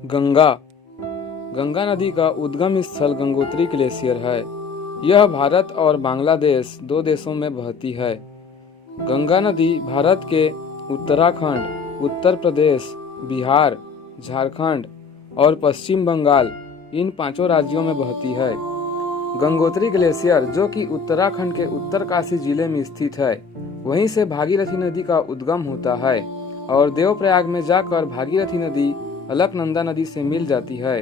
गंगा गंगा नदी का उद्गम स्थल गंगोत्री ग्लेशियर है। यह भारत और बांग्लादेश दो देशों में बहती है। गंगा नदी भारत के उत्तराखंड, उत्तर प्रदेश, बिहार, झारखंड और पश्चिम बंगाल इन पांचों राज्यों में बहती है। गंगोत्री ग्लेशियर जो कि उत्तराखंड के उत्तरकाशी जिले में स्थित है, वहीं से भागीरथी नदी का उद्गम होता है और देवप्रयाग में जाकर भागीरथी नदी अलकनंदा नदी से मिल जाती है।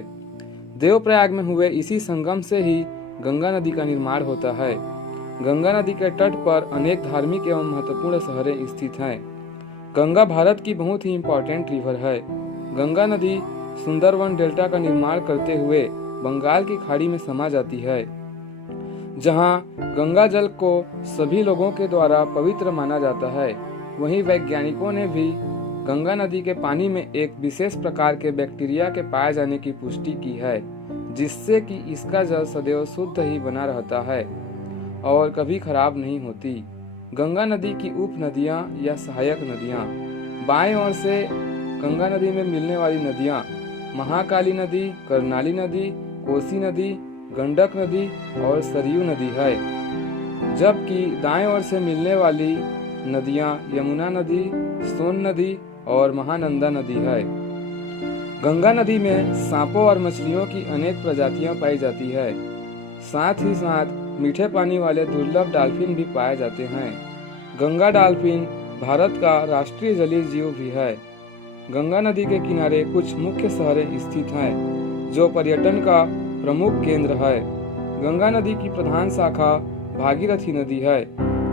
देवप्रयाग में हुए इसी संगम से ही गंगा नदी का निर्माण होता है। गंगा नदी के तट पर अनेक धार्मिक एवं महत्वपूर्ण शहरें स्थित हैं। गंगा भारत की बहुत ही इम्पोर्टेंट रिवर है। गंगा नदी सुंदरवन डेल्टा का निर्माण करते हुए बंगाल की खाड़ी में समा जाती है, जहां गंगा जल को सभी लोगों के द्वारा पवित्र माना जाता है। वहीं वैज्ञानिकों ने भी गंगा नदी के पानी में एक विशेष प्रकार के बैक्टीरिया के पाए जाने की पुष्टि की है, जिससे कि इसका जल सदैव शुद्ध ही बना रहता है और कभी खराब नहीं होती। गंगा नदी की उप नदियां या सहायक नदियां। बाएं ओर से गंगा नदी में मिलने वाली नदियां महाकाली नदी, कर्नाली नदी, कोसी नदी, गंडक नदी और सरयू नदी है, जबकि दाएं ओर से मिलने वाली नदियां यमुना नदी, सोन नदी और महानंदा नदी है। गंगा नदी में सांपों और मछलियों की अनेक प्रजातियां पाई जाती है। साथ ही साथ मीठे पानी वाले दुर्लभ डॉल्फिन भी पाए जाते हैं। गंगा डॉल्फिन भारत का राष्ट्रीय जलीय जीव भी है। गंगा नदी के किनारे कुछ मुख्य शहरें स्थित हैं, जो पर्यटन का प्रमुख केंद्र है। गंगा नदी की प्रधान शाखा भागीरथी नदी है,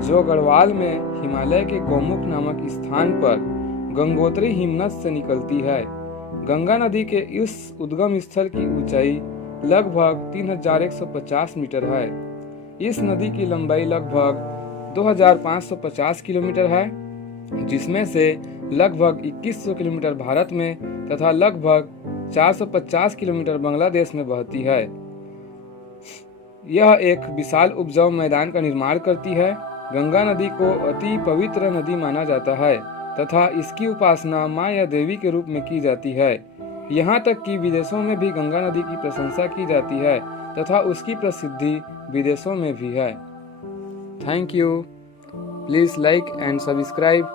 जो गढ़वाल में हिमालय के गौमुख नामक स्थान पर गंगोत्री हिमनद से निकलती है। गंगा नदी के इस उद्गम स्थल की ऊंचाई लगभग 3150 मीटर है। इस नदी की लंबाई लगभग 2550 किलोमीटर है, जिसमें से लगभग 2100 किलोमीटर भारत में तथा लगभग 450 किलोमीटर बांग्लादेश में बहती है। यह एक विशाल उपजाऊ मैदान का निर्माण करती है। गंगा नदी को अति पवित्र नदी माना जाता है तथा इसकी उपासना माँ या देवी के रूप में की जाती है। यहाँ तक कि विदेशों में भी गंगा नदी की प्रशंसा की जाती है तथा उसकी प्रसिद्धि विदेशों में भी है। Thank you. Please like and subscribe